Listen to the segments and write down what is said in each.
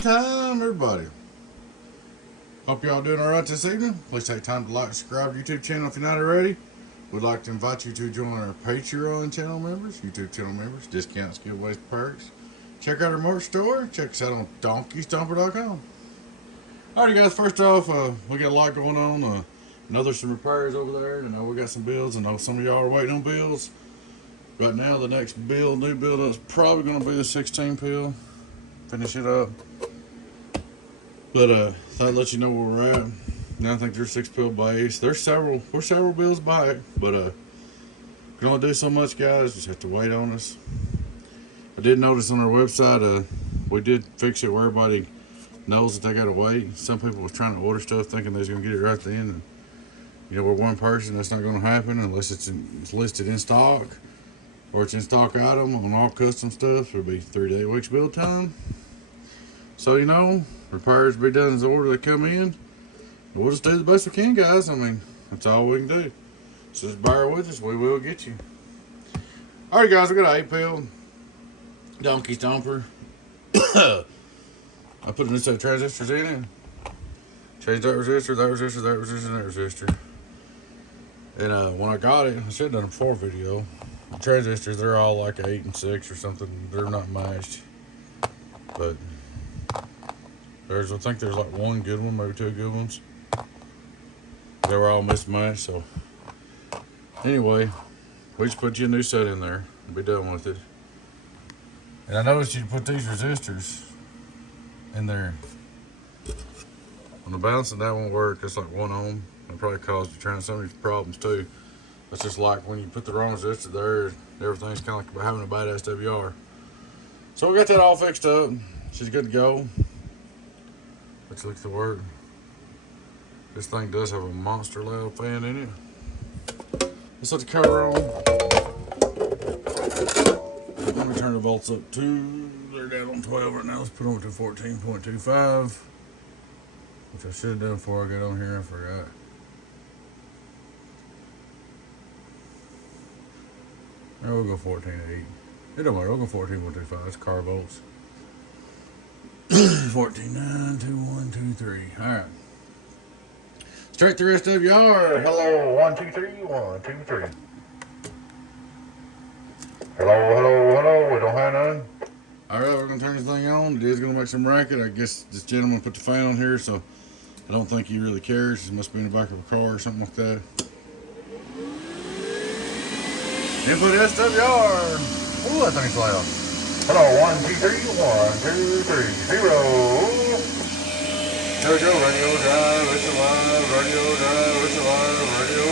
time, everybody. Hope y'all doing alright this evening. Please take time to like and subscribe to our YouTube channel if you're not already. We'd like to invite you to join our Patreon channel members, YouTube channel members, discounts, giveaways, perks. Check out our merch store. Check us out on donkeystomper.com. Alright guys, first off, we got a lot going on. I know there's some repairs over there, and I know we got some builds. I know some of y'all are waiting on builds. Right now, the next new build is probably going to be the 16 pill. Finish it up. But thought I'd let you know where we're at. Now I think there's 6 pill base. We're several builds back, but we can only do so much, guys. Just have to wait on us. I did notice on our website, we did fix it where everybody knows that they gotta wait. Some people was trying to order stuff thinking they was gonna get it right then, and you know, we're one person. That's not gonna happen unless it's listed in stock, or it's in stock item on all custom stuff. It'll be 3 to 8 weeks build time. So, you know, repairs be done as the order they come in. We'll just do the best we can, guys. I mean, that's all we can do. So just bear with us. We will get you. Alright, guys, we got an 8-pill donkey stomper. I put a new set of transistors in it. Changed that resistor, that resistor, that resistor, and that resistor. And when I got it, I should have done a before video. The transistors, they're all like 8 and 6 or something. They're not matched. But I think there's like one good one, maybe 2 good ones. They were all mismatched, so anyway, we just put you a new set in there and be done with it. And I noticed you put these resistors in there. On the balancing, that won't work. It's like 1 ohm. It probably caused you trying some of these problems too. It's just like when you put the wrong resistor there, everything's kind of like having a bad SWR. So we got that all fixed up. She's good to go. Let's look at the work. This thing does have a monster loud fan in it. Let's let the cover on. Let me turn the volts up to, they're down on 12 right now. Let's put them to 14.25, which I should have done before I got on here. I forgot. Now we'll go 14.8. It don't matter, we'll go 14.25. It's car volts. 14.9, 2, 1, 2, 3. All right. Straight through SWR. Hello, 1, 2, 3, 1, 2, 3. Hello, hello, hello. We don't have none. All right, we're gonna turn this thing on. It is gonna make some racket. I guess this gentleman put the fan on here, so I don't think he really cares. It must be in the back of a car or something like that. Input SWR. Ooh, that thing's loud. Hello, 1, 2, 3, 1, 2, 3, 0. Here we go, radio drive, it's alive, radio drive, it's alive, radio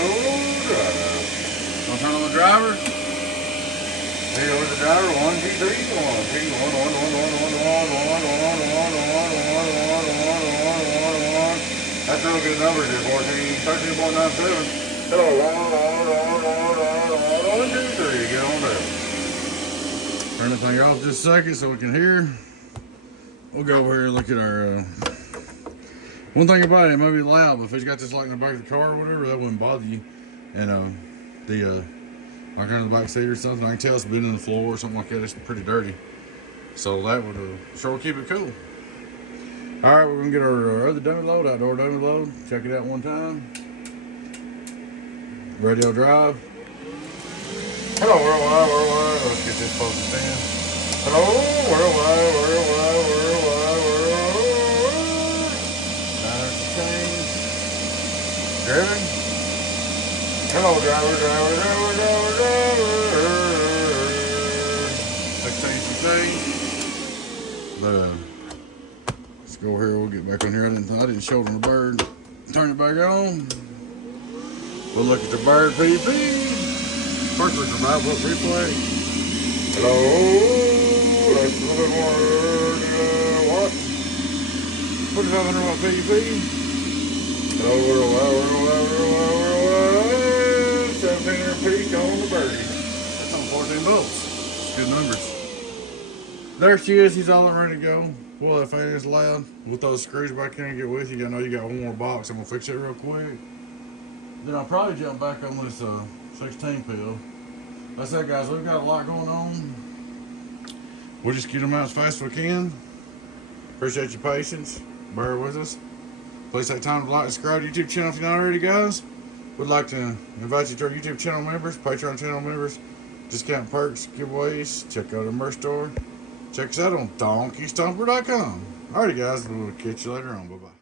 drive. Wanna turn on the driver? Here goes the driver, 1, 2, 3, 1, 2, 1, 1, 1, 1, 1, 1, 1, 1, 1, 1, 1, 1, 1, 1, 1, 1, 1, 1, 1, 1, 1, 1. That's no good numbers here, 13.97. Hello, 1, 2, 3, get on there. Turn the thing off just a second so we can hear. We'll go over here and look at our, one thing about it, it might be loud, but if it's got this like in the back of the car or whatever, that wouldn't bother you. And like on the back seat or something, I can tell it's been in the floor or something like that. It's pretty dirty. So that would sure keep it cool. All right, we're gonna get our other dummy load, outdoor dummy load. Check it out one time. Radio drive. Hello, worldwide, worldwide. Let's get this focused in. Hello, worldwide, worldwide, worldwide, worldwide. Nice change. Driven. Hello, driver, driver, driver, driver, driver. 16 change. But let's go over here. We'll get back on here. I didn't show them the bird. Turn it back on. We'll look at the bird PP. First, we come out, we'll replay. Hello, let's look at what? 4,500 watt PUP. Hello, worldwide, 1700 peak on the birdie. That's on 14 volts. Good numbers. There she is, he's all ready to go. Well, that fan is loud. With those screws back in and get with you, I know you got one more box. I'm gonna fix it real quick. Then I'll probably jump back on this 16 pill. Like I said, guys, we've got a lot going on. We'll just get them out as fast as we can. Appreciate your patience. Bear with us. Please take time to like and subscribe to the YouTube channel if you're not already, guys. We'd like to invite you to our YouTube channel members, Patreon channel members, discount perks, giveaways. Check out our merch store. Check us out on DonkeyStomper.com. Alrighty, guys. We'll catch you later on. Bye-bye.